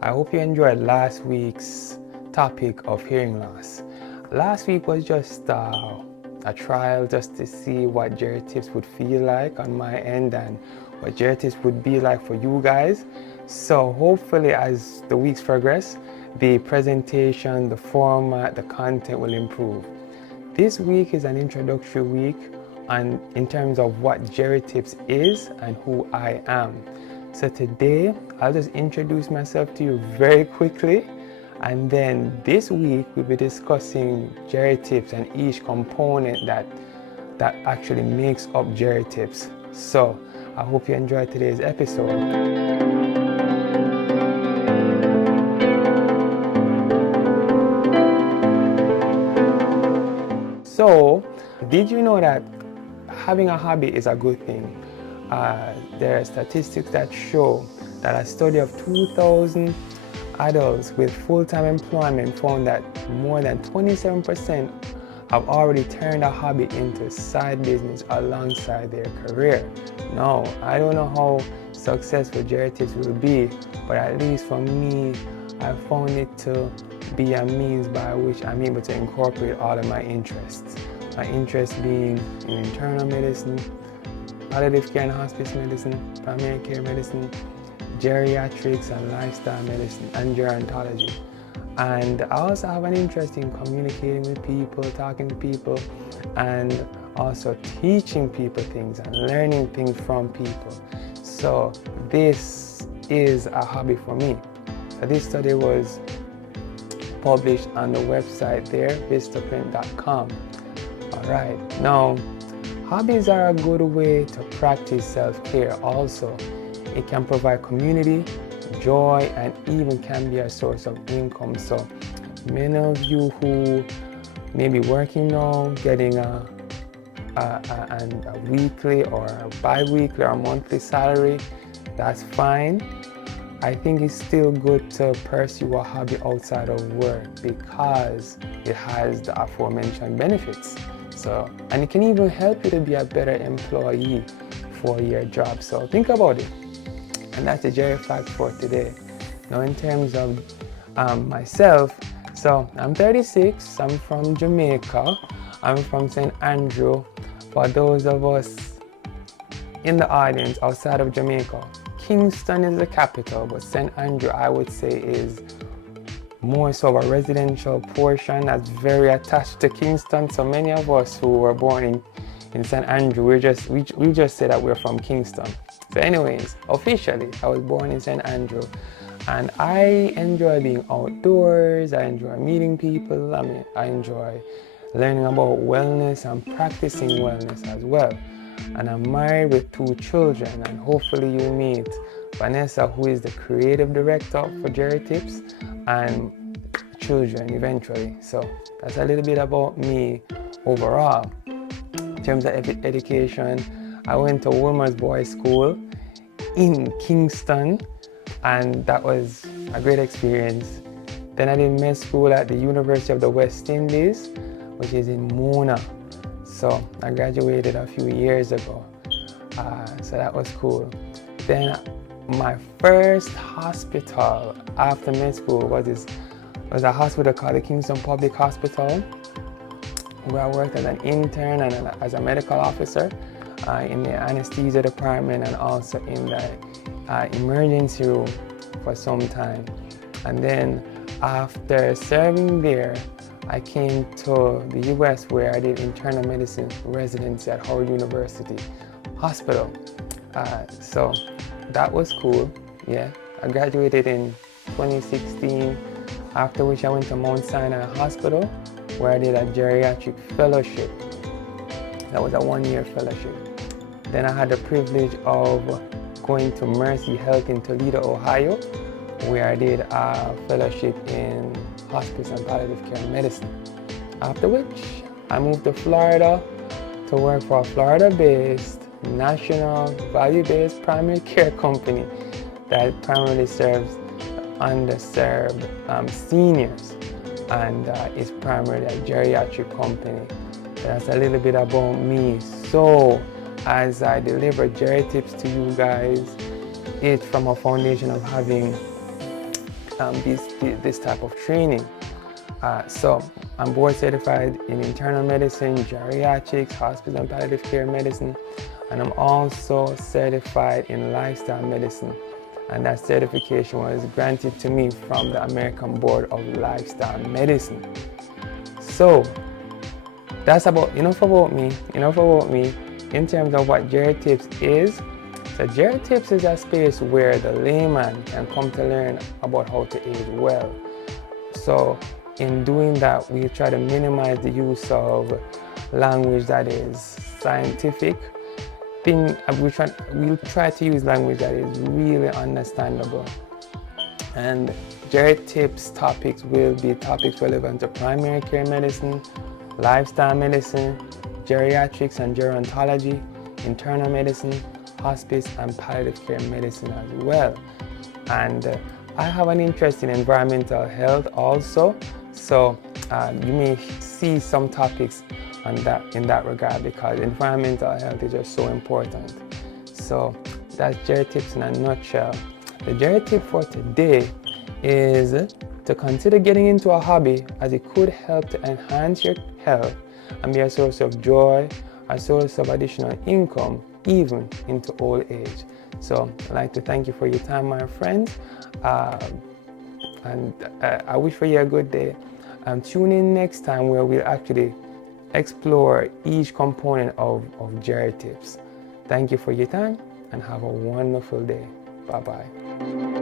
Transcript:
I hope you enjoyed last week's topic of hearing loss. Last week was just a trial just to see what GeriTips would feel like on my end and what GeriTips would be like for you guys. So hopefully as the weeks progress, the presentation, the format, the content will improve. This week is an introductory week in terms of what GeriTips is and who I am. So today, I'll just introduce myself to you very quickly, and then this week we'll be discussing GeriTips and each component that actually makes up GeriTips. So I hope you enjoyed today's episode. So, did you know that having a hobby is a good thing? There are statistics that show that a study of 2,000 adults with full-time employment found that more than 27% have already turned a hobby into a side business alongside their career. Now, I don't know how successful GeriTips will be, but at least for me, I found it to be a means by which I'm able to incorporate all of my interests. My interests being in internal medicine, palliative care and hospice medicine, primary care medicine, geriatrics and lifestyle medicine, and gerontology. And I also have an interest in communicating with people, talking to people, and also teaching people things and learning things from people. So this is a hobby for me. So this study was published on the website there, vistaprint.com. Alright, now hobbies are a good way to practice self-care also. It can provide community, joy, and even can be a source of income. So many of you who may be working now, getting a weekly or a bi-weekly or monthly salary, that's fine. I think it's still good to pursue a hobby outside of work because it has the aforementioned benefits. So, and it can even help you to be a better employee for your job. So think about it. And that's the Geri fact for today. Now in terms of myself, so I'm 36, I'm from Jamaica, I'm from St. Andrew. For those of us in the audience outside of Jamaica, Kingston is the capital, but St. Andrew, I would say, is more so a residential portion that's very attached to Kingston. So many of us who were born in St. Andrew, we just say that we're from Kingston. So anyways, officially, I was born in St. Andrew, and I enjoy being outdoors, I enjoy meeting people, I enjoy learning about wellness and practicing wellness as well. And I'm married with 2 children, and hopefully you meet Vanessa, who is the creative director for GeriTips, and children eventually. So that's a little bit about me overall. In terms of education, I went to Wilmer's Boys School in Kingston, and that was a great experience. Then I did med school at the University of the West Indies, which is in Mona. So I graduated a few years ago, so that was cool. Then my first hospital after med school was a hospital called the Kingston Public Hospital, where I worked as an intern and as a medical officer in the anesthesia department and also in the emergency room for some time. And then after serving there, I came to the US where I did internal medicine residency at Howard University Hospital. So that was cool, yeah. I graduated in 2016, after which I went to Mount Sinai Hospital where I did a geriatric fellowship. That was a 1-year fellowship. Then I had the privilege of going to Mercy Health in Toledo, Ohio, where I did a fellowship in hospice and palliative care medicine. After which, I moved to Florida to work for a Florida-based, national, value-based primary care company that primarily serves underserved seniors, and is primarily a geriatric company. So that's a little bit about me. So, as I deliver GeriTips to you guys, it's from a foundation of having this type of training. So I'm board certified in internal medicine, geriatrics, hospital and palliative care medicine, and I'm also certified in lifestyle medicine. And that certification was granted to me from the American Board of Lifestyle Medicine. So that's enough about me in terms of what GeriTips is. So GeriTips is a space where the layman can come to learn about how to age well. So in doing that, we try to minimize the use of language that is scientific. We'll try to use language that is really understandable. And GeriTips topics will be topics relevant to primary care medicine, lifestyle medicine, geriatrics and gerontology, internal medicine, hospice and palliative care medicine as well. And I have an interest in environmental health also, so you may see some topics on in that regard, because environmental health is just so important. So that's GeriTips in a nutshell. The GeriTip for today is to consider getting into a hobby, as it could help to enhance your health and be a source of joy, a source of additional income, even into old age. So I'd like to thank you for your time, my friends, and I wish for you a good day. Tune in next time, where we'll actually explore each component of GeriTips. Thank you for your time and have a wonderful day. Bye-bye.